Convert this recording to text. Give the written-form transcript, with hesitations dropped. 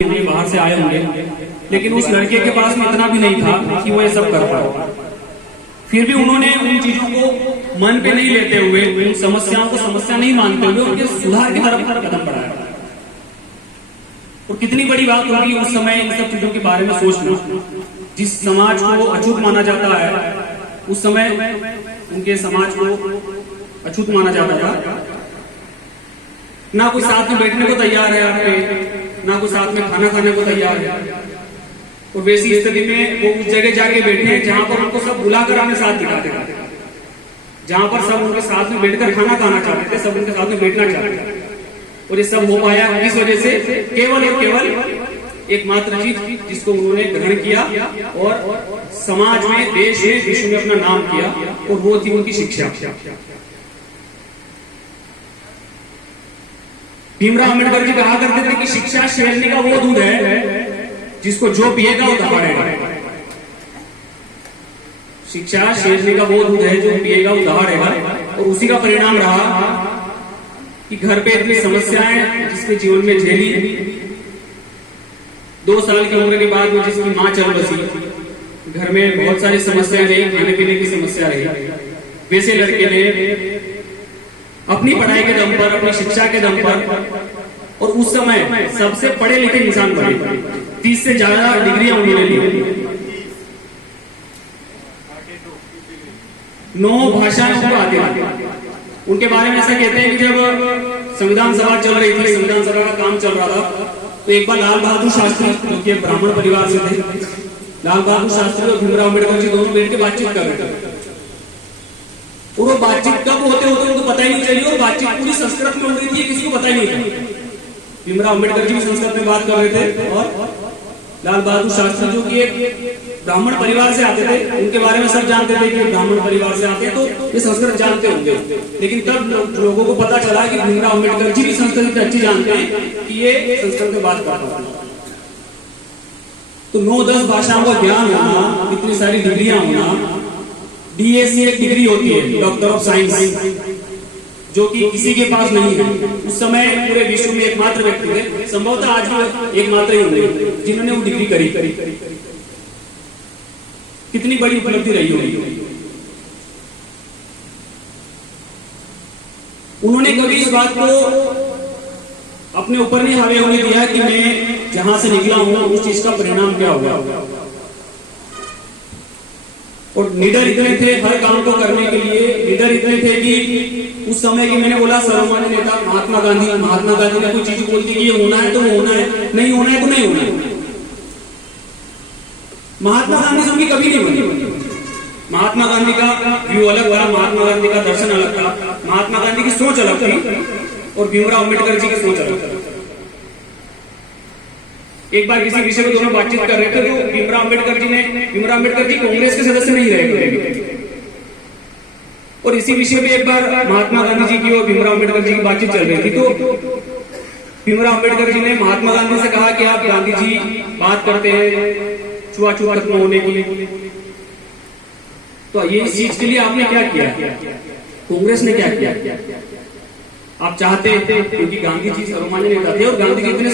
बाहर से आए होंगे, लेकिन उस लड़के के पास में इतना भी नहीं था कि वो ये सब कर पाए। फिर भी उन्होंने उन चीजों को मन पे नहीं लेते हुए, उन समस्याओं को समस्या नहीं मानते हुए उनके सुधार की तरफ कदम बढ़ाया। और कितनी बड़ी बात होगी उस समय इन सब चीजों के बारे में सोचना। जिस समाज को अछूत माना जाता है, उस समय उनके समाज को अछूत माना जाता था। ना कोई साथ में बैठने को तैयार है आपके, ना कोई साथ में खाना खाने को तैयार है। और वैसी स्थिति में वो उस जगह जाके बैठे जहां पर उनको सब बुलाकर अपने साथ बिठाते थे, जहां पर सब उनके साथ में बैठकर खाना खाना चाहते थे, सब उनके साथ में बैठना चाहते थे। और ये सब हो पाया इस वजह से, केवल और केवल एकमात्र चीज जिसको उन्होंने ग्रहण किया और समाज में, देश में, विश्व में अपना नाम किया, और वो थी उनकी शिक्षा। भीमराव अम्बेडकर जी कहा करते थे कि शिक्षा शेरनी का वो दूध है जिसको जो पिएगा वो दहाड़ेगा। शिक्षा शेरनी का वो दूध है जो पिएगा वो दहाड़ेगा। और उसी का परिणाम रहा कि घर पे इतनी समस्याएं जिसके जीवन में झेली, 2 साल की उम्र के बाद में जिसकी मां चल बसी, घर में बहुत सारी समस्याएं रही, खाने पीने की समस्या रही। वैसे लड़के ने अपनी पढ़ाई के दम पर, अपनी शिक्षा के दम पर, और उस समय सबसे पढ़े लिखे इंसान बने, 30 से ज्यादा डिग्रियां उन्होंने ली, 9 भाषाएं उनको आती थी। उनके बारे में ऐसा कहते हैं कि जब संविधान सभा चल रही थी, संविधान सभा का काम चल रहा था, तो एक बार लाल बहादुर शास्त्री, जो कि ब्राह्मण परिवार से थे, लाल बहादुर शास्त्री और भीमराव अम्बेडकर जी दोनों बैठ के बातचीत कर रहे थे। और वो बातचीत कब होते होते उनको पता ही नहीं चली, और बातचीत पूरी संस्कृत में हो रही थी, किसी को पता ही नहीं था। भीमराव अम्बेडकर जी भी संस्कृत में बात कर रहे थे, और लाल बहादुर शास्त्री जो कि एक ब्राह्मण परिवार से आते थे, उनके बारे में सब जानते थे कि ब्राह्मण परिवार से आते, तो ये संस्कृत जानते होंगे। लेकिन तब लोगों को पता चला कि भीमराव अम्बेडकर जी भी संस्कृत अच्छी जानते हैं कि ये संस्कृत में बात करता है। तो 9-10 भाषाओं का ज्ञान होना, इतनी सारी डिग्रियां होना, DSc एक डिग्री होती है, डॉक्टर ऑफ साइंस, जो कि किसी के पास नहीं है। उस समय पूरे विश्व में एकमात्र व्यक्ति थे, संभवतः आज भी एकमात्र ही होंगे जिन्होंने वो डिग्री करी। कितनी बड़ी उपलब्धि रही होगी। उन्होंने कभी इस बात को अपने ऊपर नहीं हावी होने दिया कि मैं जहां से निकला हूं उस चीज का परिणाम क्या होगा। और निडर इतने थे हर काम को करने के लिए, निडर इतने थे कि उस समय की, मैंने बोला सर्वमान्य नेता महात्मा गांधी ने कोई चीज बोलती कि ये होना है तो वो होना है, नहीं होना है तो नहीं होना है। महात्मा गांधी से उनकी कभी नहीं बनी। महात्मा गांधी का व्यू अलग था, महात्मा गांधी का दर्शन अलग था, महात्मा गांधी की सोच अलग थी, और भीमराव अम्बेडकर जी की सोच अलग थी। एक बार किसी विषय पर दोनों बातचीत कर रहे थे, तो भीमराव अम्बेडकर जी कांग्रेस के सदस्य नहीं रहे, और इसी विषय पे एक बार महात्मा गांधी जी की और भीमराव अम्बेडकर जी की बातचीत चल रही थी। तो भीमराव अम्बेडकर जी ने महात्मा गांधी से कहा कि आप गांधी जी बात करते हैं छुआछूत खत्म होने की, तो ये इस चीज के लिए आपने क्या किया, कांग्रेस ने क्या किया? आप चाहते थे, क्योंकि गांधी जी सर्वमान्य नेता थे, और गांधी जी इतने